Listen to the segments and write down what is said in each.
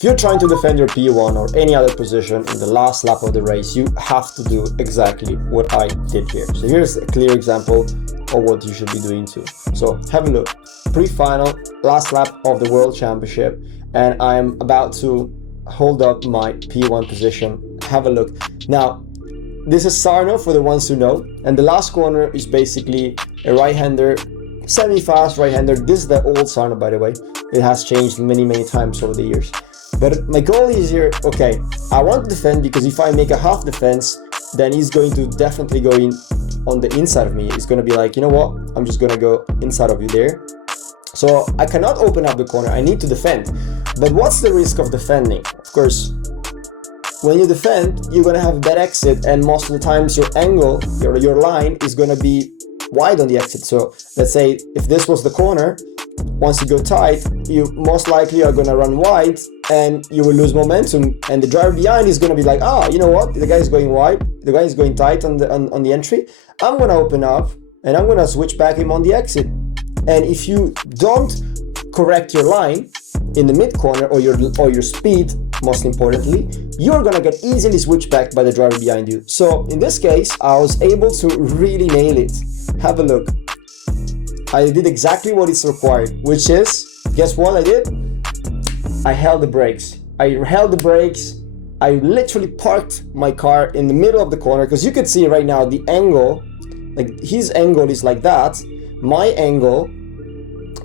If you're trying to defend your P1 or any other position in the last lap of the race, you have to do exactly what I did here. So here's a clear example of what you should be doing too. So have a look. Pre-final, last lap of the World Championship, and I'm about to hold up my P1 position. Have a look. Now, this is Sarno for the ones who know, and the last corner is basically a right-hander, semi-fast right-hander. This is the old Sarno, by the way. It has changed many times over the years. But my goal is here, okay, I want to defend because if I make a half defense, then he's going to definitely go in on the inside of me. He's going to be like, you know what, I'm just going to go inside of you there. So I cannot open up the corner, I need to defend. But what's the risk of defending? Of course, when you defend, you're going to have a bad exit, and most of the times your angle, your line is going to be wide on the exit. So let's say if this was the corner, once you go tight, you most likely are going to run wide and you will lose momentum, and the driver behind is going to be like, you know what, the guy is going wide, the guy is going tight on the entry, I'm going to open up and I'm going to switch back him on the exit. And if you don't correct your line in the mid corner or your speed, most importantly, you're going to get easily switched back by the driver behind you. So in this case, I was able to really nail it. Have a look. I did exactly what is required, which is, guess what I did? I held the brakes. I literally parked my car in the middle of the corner, because you could see right now the angle, like his angle is like that, my angle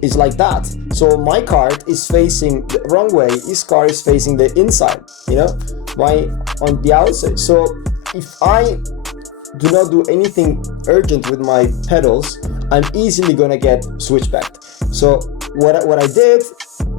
is like that. So my car is facing the wrong way, his car is facing the inside, you know, on the outside. So if I do not do anything urgent with my pedals, I'm easily gonna get switchbacked. So what I did,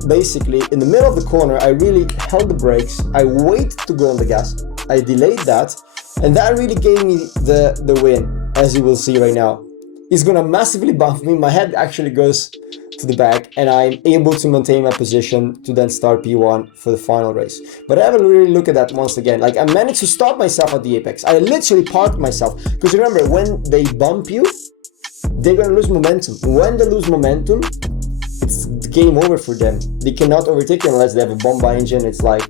basically in the middle of the corner, I really held the brakes, I waited to go on the gas, I delayed that, and that really gave me the win, as you will see right now. It's gonna massively bump me, my head actually goes to the back, and I'm able to maintain my position to then start P1 for the final race. But have a really look at that once again. Like, I managed to stop myself at the apex. I literally parked myself, because remember, when they bump you, they're gonna lose momentum. When they lose momentum, it's game over for them. They cannot overtake you unless they have a bomba engine. It's like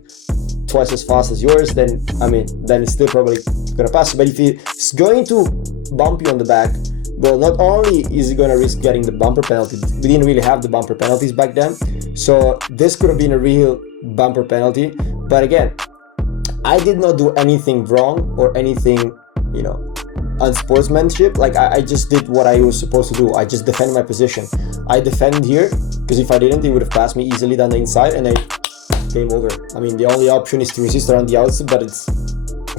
twice as fast as yours. Then it's still probably gonna pass. But if it's going to bump you on the back, well, not only is he going to risk getting the bumper penalty, we didn't really have the bumper penalties back then, so this could have been a real bumper penalty. But again, I did not do anything wrong or anything, you know, unsportsmanship. Like, I just did what I was supposed to do. I just defended my position. I defended here, because if I didn't, he would have passed me easily down the inside, and then game over. I mean, the only option is to resist around the outside, but it's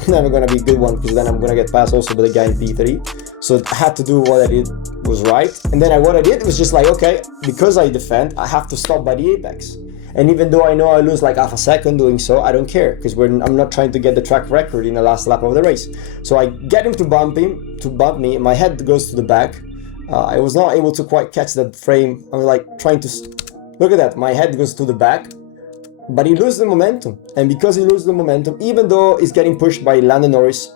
never going to be a good one, because then I'm going to get passed also by the guy in P3. So I had to do what I did was right. And then what I did was just like, okay, because I defend, I have to stop by the apex. And even though I know I lose like half a second doing so, I don't care, because I'm not trying to get the track record in the last lap of the race. So I get him to bump me, my head goes to the back. I was not able to quite catch that frame. I was like trying to, look at that, my head goes to the back, but he loses the momentum. And because he loses the momentum, even though he's getting pushed by Lando Norris,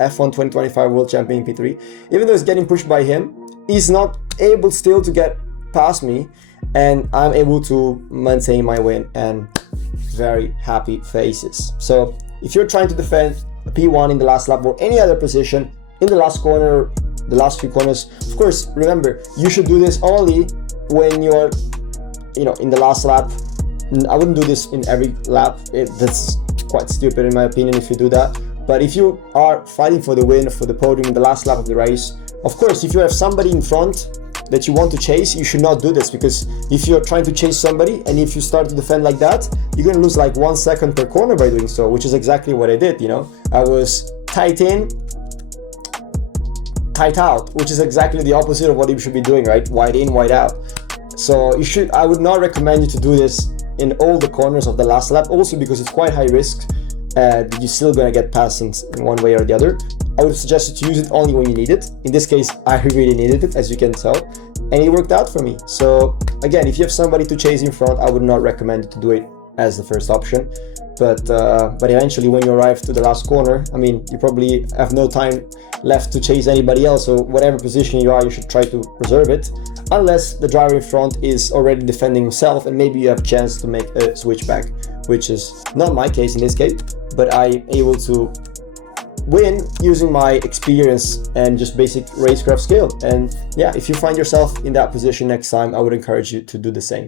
F1 2025 World Champion in P3, even though he's getting pushed by him, he's not able still to get past me, and I'm able to maintain my win, and very happy faces. So if you're trying to defend a P1 in the last lap or any other position in the last corner, the last few corners, of course, remember, you should do this only when you're, you know, in the last lap. I wouldn't do this in every lap. That's quite stupid in my opinion if you do that. But if you are fighting for the win, for the podium in the last lap of the race, of course, if you have somebody in front that you want to chase, you should not do this, because if you're trying to chase somebody and if you start to defend like that, you're going to lose like 1 second per corner by doing so, which is exactly what I did, you know. I was tight in, tight out, which is exactly the opposite of what you should be doing, right? Wide in, wide out. So I would not recommend you to do this in all the corners of the last lap, also because it's quite high risk. You're still gonna get passed in one way or the other. I would suggest you to use it only when you need it. In this case, I really needed it, as you can tell, and it worked out for me. So again, if you have somebody to chase in front, I would not recommend you to do it as the first option. But eventually, when you arrive to the last corner, I mean, you probably have no time left to chase anybody else. So whatever position you are, you should try to preserve it, unless the driver in front is already defending himself, and maybe you have a chance to make a switchback which is not my case in this case, but I'm able to win using my experience and just basic racecraft skill. And yeah, if you find yourself in that position next time, I would encourage you to do the same.